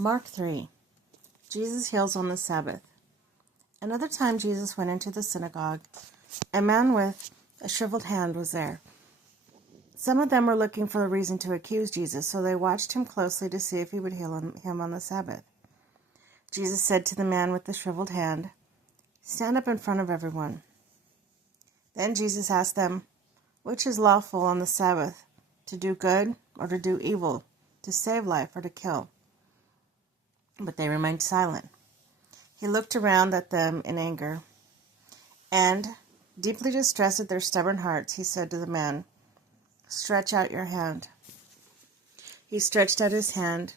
Mark 3. Jesus heals on the Sabbath. Another time Jesus went into the synagogue. A man with a shriveled hand was there. Some of them were looking for a reason to accuse Jesus, so they watched him closely to see if he would heal him on the Sabbath. Jesus said to the man with the shriveled hand, "Stand up in front of everyone." Then Jesus asked them, "Which is lawful on the Sabbath, to do good or to do evil, to save life or to kill?" But they remained silent. He looked around at them in anger, and, deeply distressed at their stubborn hearts, he said to the man, "Stretch out your hand." He stretched out his hand,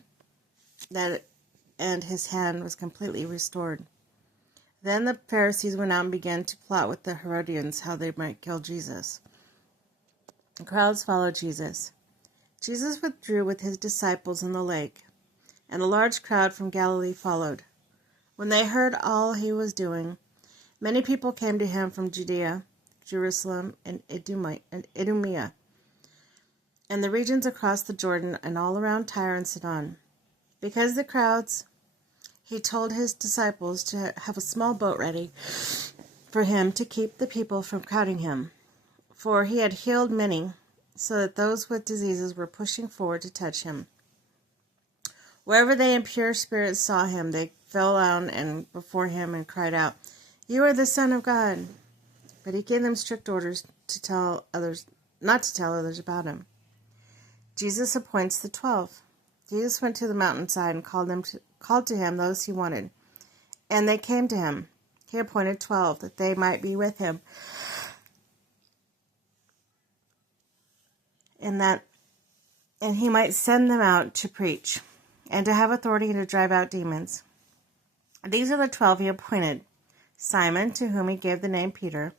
and his hand was completely restored. Then the Pharisees went out and began to plot with the Herodians how they might kill Jesus. The crowds followed Jesus. Jesus withdrew with his disciples in the lake, and a large crowd from Galilee followed. When they heard all he was doing, many people came to him from Judea, Jerusalem, and Idumea, and the regions across the Jordan, and all around Tyre and Sidon. Because of the crowds, he told his disciples to have a small boat ready for him to keep the people from crowding him, for he had healed many, so that those with diseases were pushing forward to touch him. Wherever the impure spirits saw him, they fell down and before him and cried out, "You are the Son of God." But he gave them strict orders not to tell others about him. Jesus appoints the 12. Jesus went to the mountainside and called to him those he wanted, and they came to him. He appointed 12 that they might be with him, and he might send them out to preach, and to have authority to drive out demons. These are the 12 he appointed: Simon, to whom he gave the name Peter;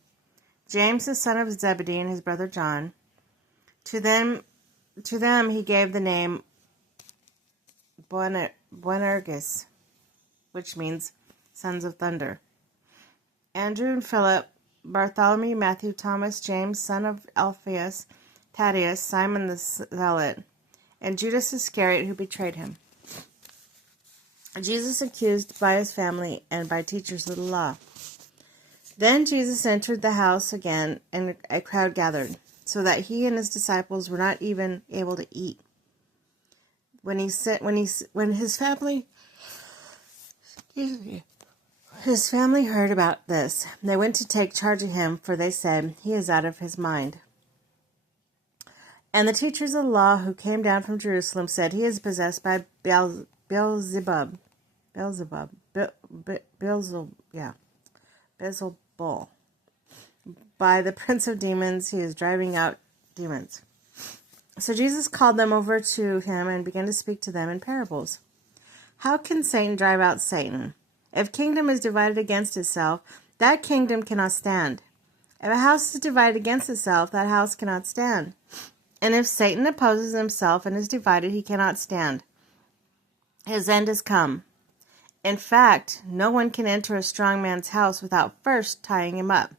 James the son of Zebedee and his brother John. To them he gave the name Boanerges, which means sons of thunder; Andrew and Philip, Bartholomew, Matthew, Thomas, James, son of Alphaeus, Thaddeus, Simon the Zealot, and Judas Iscariot, who betrayed him. Jesus accused by his family and by teachers of the law. Then Jesus entered the house again, and a crowd gathered, so that he and his disciples were not even able to eat. When his family heard about this, they went to take charge of him, for they said, "He is out of his mind." And the teachers of the law who came down from Jerusalem said, "He is possessed by Beelzebub, by the prince of demons. He is driving out demons." So Jesus called them over to him and began to speak to them in parables. "How can Satan drive out Satan? If a kingdom is divided against itself, that kingdom cannot stand. If a house is divided against itself, that house cannot stand. And if Satan opposes himself and is divided, he cannot stand. His end has come. In fact, no one can enter a strong man's house without first tying him up.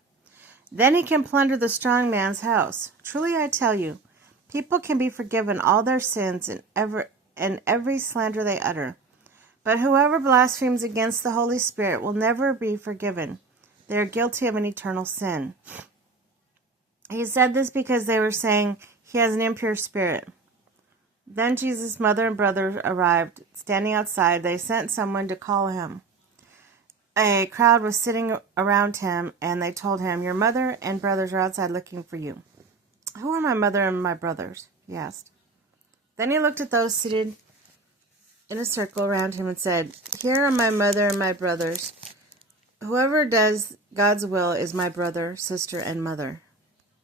Then he can plunder the strong man's house. Truly I tell you, people can be forgiven all their sins and every slander they utter. But whoever blasphemes against the Holy Spirit will never be forgiven. They are guilty of an eternal sin." He said this because they were saying, "He has an impure spirit." Then Jesus' mother and brother arrived. Standing outside, they sent someone to call him. A crowd was sitting around him, and they told him, "Your mother and brothers are outside looking for you." "Who are my mother and my brothers?" he asked. Then he looked at those seated in a circle around him and said, "Here are my mother and my brothers. Whoever does God's will is my brother, sister, and mother."